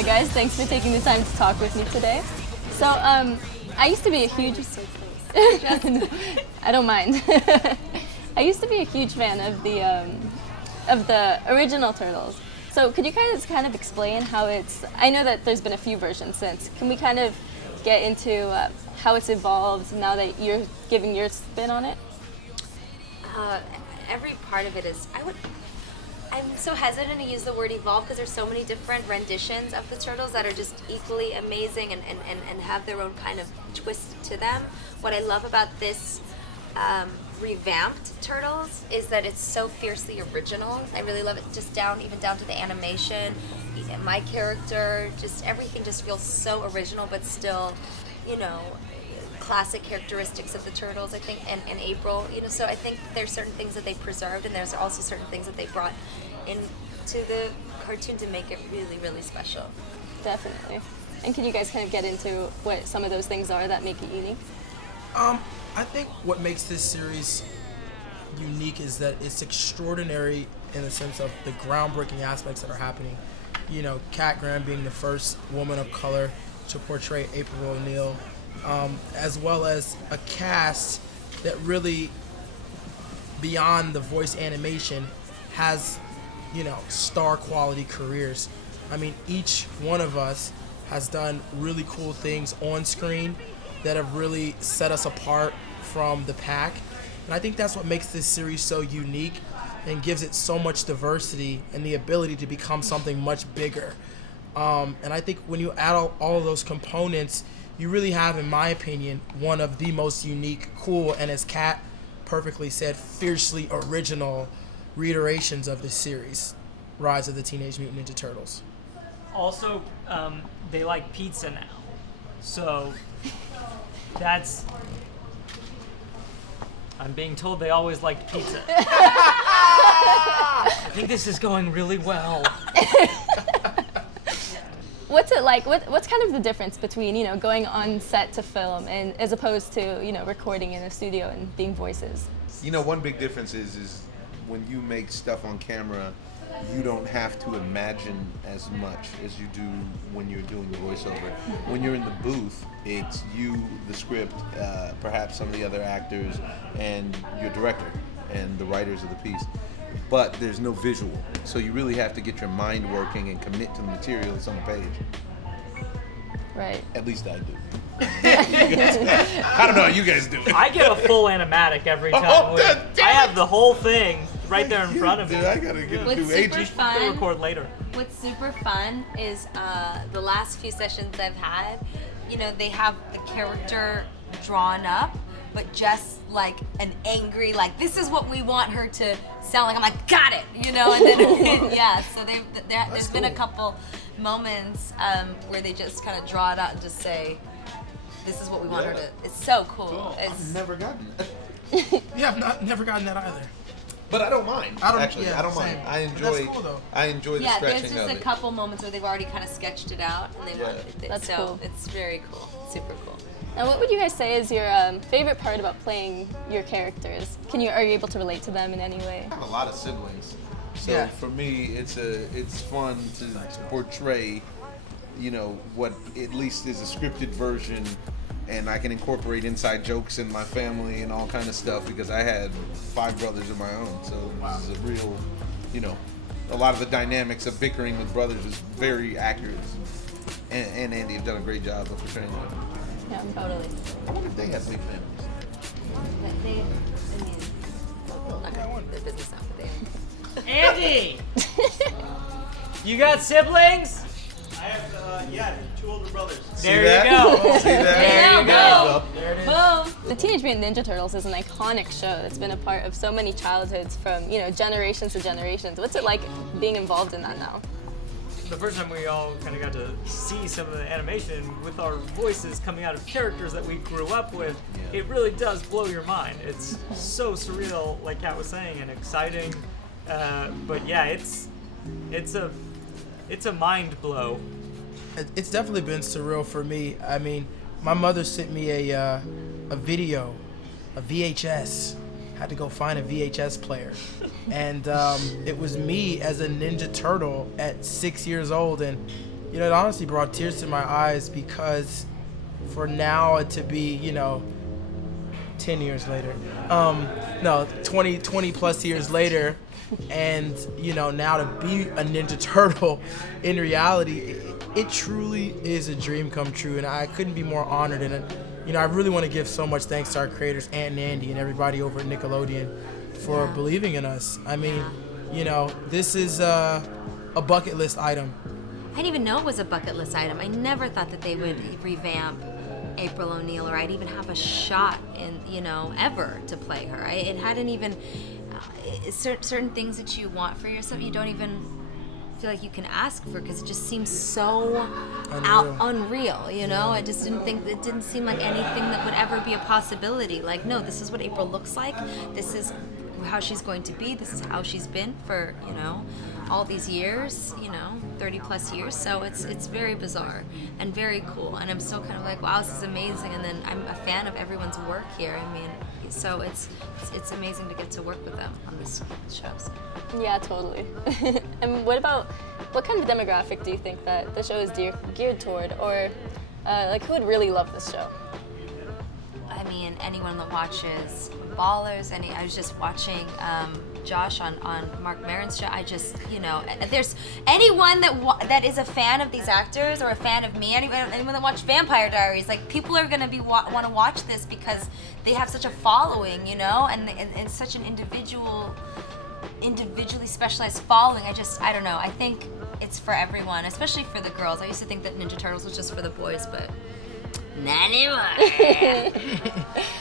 Hi guys, thanks for taking the time to talk with me today. So, I used to be a huge... I don't mind. I used to be a huge fan of the original Turtles. So could you guys kind of explain how it's... I know that there's been a few versions since. Can we kind of get into how it's evolved now that you're giving your spin on it? Every part of it is... I'm so hesitant to use the word evolve because there's so many different renditions of the Turtles that are just equally amazing and have their own kind of twist to them. What I love about this revamped Turtles is that it's so fiercely original. I really love it, just even down to the animation, my character, just everything just feels so original, but still, you know, classic characteristics of the Turtles, I think, and April, you know, so I think there's certain things that they preserved, and there's also certain things that they brought into the cartoon to make it really, really special. Definitely. And can you guys kind of get into what some of those things are that make it unique? I think what makes this series unique is that it's extraordinary in the sense of the groundbreaking aspects that are happening. You know, Kat Graham being the first woman of color to portray April O'Neil, as well as a cast that really, beyond the voice animation, has, you know, star quality careers. I mean, each one of us has done really cool things on screen that have really set us apart from the pack. And I think that's what makes this series so unique and gives it so much diversity and the ability to become something much bigger. And I think when you add all of those components, you really have, in my opinion, one of the most unique, cool, and as Kat perfectly said, fiercely original reiterations of this series, Rise of the Teenage Mutant Ninja Turtles. Also, they like pizza now. So that's... I'm being told they always liked pizza. I think this is going really well. What's it like? What's kind of the difference between, you know, going on set to film and as opposed to, you know, recording in a studio and being voices? You know, one big difference is when you make stuff on camera, you don't have to imagine as much as you do when you're doing the voiceover. When you're in the booth, it's you, the script, perhaps some of the other actors, and your director and the writers of the piece. But there's no visual, so you really have to get your mind working and commit to the material that's on the page. Right. At least I do. I don't know how you guys do it. I get a full animatic every time. I have the whole thing right there in front of me. Dude, I gotta get What's new super agents. fun? We'll record later. What's super fun is the last few sessions I've had, you know, they have the character drawn up, but just like an angry, like, this is what we want her to sound like. I'm like, got it, you know, and then, yeah, so there's been a couple moments where they just kind of draw it out and just say, this is what we want her to, it's so cool. I've never gotten that. Yeah, I've never gotten that either. But I don't mind. I don't mind. Same. I enjoy. That's cool, though. I enjoy the Yeah, stretching there's just of a it. couple moments where they've already kind of sketched it out and they wanted it. That's so cool. It's very cool, super cool. Now, what would you guys say is your favorite part about playing your characters? Are you able to relate to them in any way? I have a lot of siblings, so Yeah. for me, it's fun to portray, you know, what at least is a scripted version, and I can incorporate inside jokes in my family and all kind of stuff because I had 5 brothers of my own, so this is a real, you know, a lot of the dynamics of bickering with brothers is very accurate, and Andy have done a great job of portraying that. Yeah. Totally. I wonder if they have big families. They, okay, the business now, but they. Andy! You got siblings? I have, 2 older brothers. There you go. See that? There you go. There it is. Boom! The Teenage Mutant Ninja Turtles is an iconic show that's been a part of so many childhoods from, you know, generations to generations. What's it like being involved in that now? The first time we all kind of got to see some of the animation with our voices coming out of characters that we grew up with, it really does blow your mind. It's so surreal, like Kat was saying, and exciting. But yeah, it's a mind blow. It's definitely been surreal for me. I mean, my mother sent me a video, a VHS. Had to go find a VHS player, and it was me as a Ninja Turtle at 6 years old, and it honestly brought tears to my eyes because for now it to be, 10 years later, 20 plus years later, and, now to be a Ninja Turtle in reality, it truly is a dream come true, and I couldn't be more honored. And, I really want to give so much thanks to our creators, Ant and Andy, and everybody over at Nickelodeon for believing in us. I mean, this is a bucket list item. I didn't even know it was a bucket list item. I never thought that they would revamp April O'Neil, or I'd even have a shot in, ever to play her. It hadn't even, certain things that you want for yourself, you don't even feel like you can ask for, because it just seems so unreal, I just it didn't seem like anything that would ever be a possibility. Like, no, this is what April looks like. This is how she's going to be. This is how she's been for, all these years, 30 plus years. So it's very bizarre and very cool. And I'm still kind of like, wow, this is amazing. And then I'm a fan of everyone's work here. I mean, so it's amazing to get to work with them on this show. So. Yeah, totally. And what kind of demographic do you think that the show is geared toward, or who would really love this show? I mean, anyone that watches Ballers. I was just watching Josh on Mark Maron's show. I just, there's anyone that is a fan of these actors, or a fan of me, anyone that watched Vampire Diaries, like, people are gonna want to watch this because they have such a following, and such an individually specialized following. I don't know. I think it's for everyone, especially for the girls. I used to think that Ninja Turtles was just for the boys, but not anymore.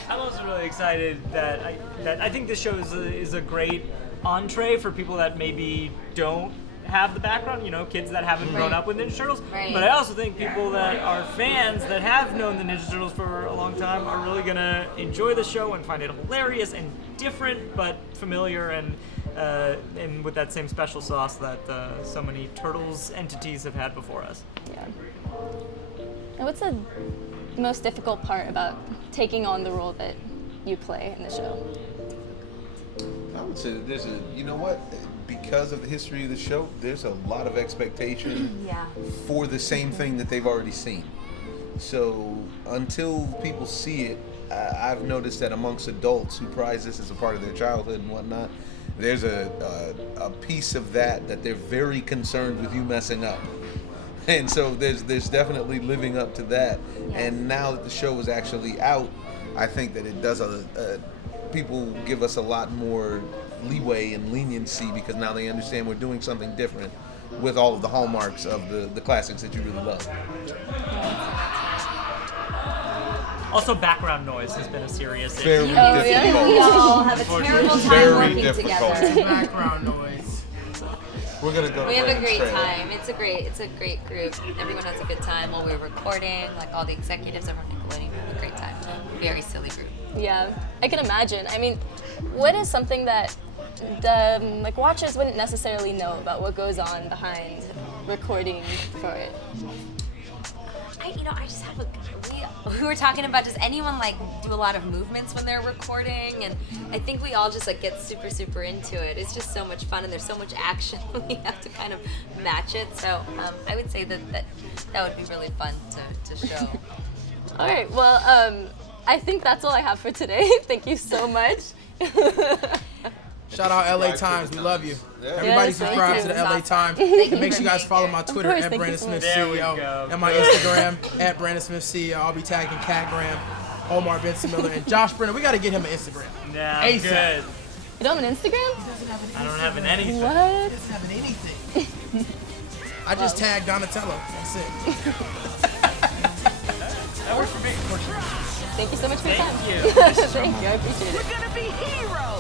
I'm also really excited that I think this show is a great entree for people that maybe don't have the background, kids that haven't grown up with Ninja Turtles. Right. But I also think people that are fans that have known the Ninja Turtles for a long time are really gonna enjoy the show and find it hilarious and different, but familiar, and with that same special sauce that so many Turtles entities have had before us. Yeah. And what's the most difficult part about taking on the role that you play in the show? I would say that there's because of the history of the show, there's a lot of expectation for the same thing that they've already seen. So until people see it, I've noticed that amongst adults who prize this as a part of their childhood and whatnot, there's a piece of that they're very concerned with you messing up. And so there's definitely living up to that. Yes. And now that the show is actually out, I think that it does people give us a lot more leeway and leniency, because now they understand we're doing something different with all of the hallmarks of the classics that you really love. Also, background noise has been a serious issue. Very difficult. We all have a terrible time Very working difficult. together. Background noise. We're gonna go. We have a Brandon's great trailer. time. It's a great group. Everyone has a good time while we're recording. Like, all the executives over at Nickelodeon have a great time. Very silly group. Yeah, I can imagine. I mean, what is something that the watchers wouldn't necessarily know about what goes on behind recording for it? I just have we were talking about, does anyone do a lot of movements when they're recording? And I think we all just get super, super into it. It's just so much fun, and there's so much action. We have to kind of match it. So I would say that would be really fun to show. All right, well, I think that's all I have for today. Thank you so much. Shout out LA Times, we love you. Yeah. Everybody Yes, thank subscribe you. to the LA Times. Thank And make you sure you guys for follow being my here. Twitter course, at thank you Brandon so Smith much. There we CEO, go. and my Instagram at Brandon Smith CEO. I'll be tagging Catgram, Omar Miller, and Josh Brener. We got to get him an Instagram. Nah, ASAP. good. You don't have an Instagram? I don't have an anything. What? Doesn't have anything. I just tagged Donatello. That's it. That works for me. Thank you so much for your time. Thank you. Thank you, I appreciate it. We're gonna be heroes.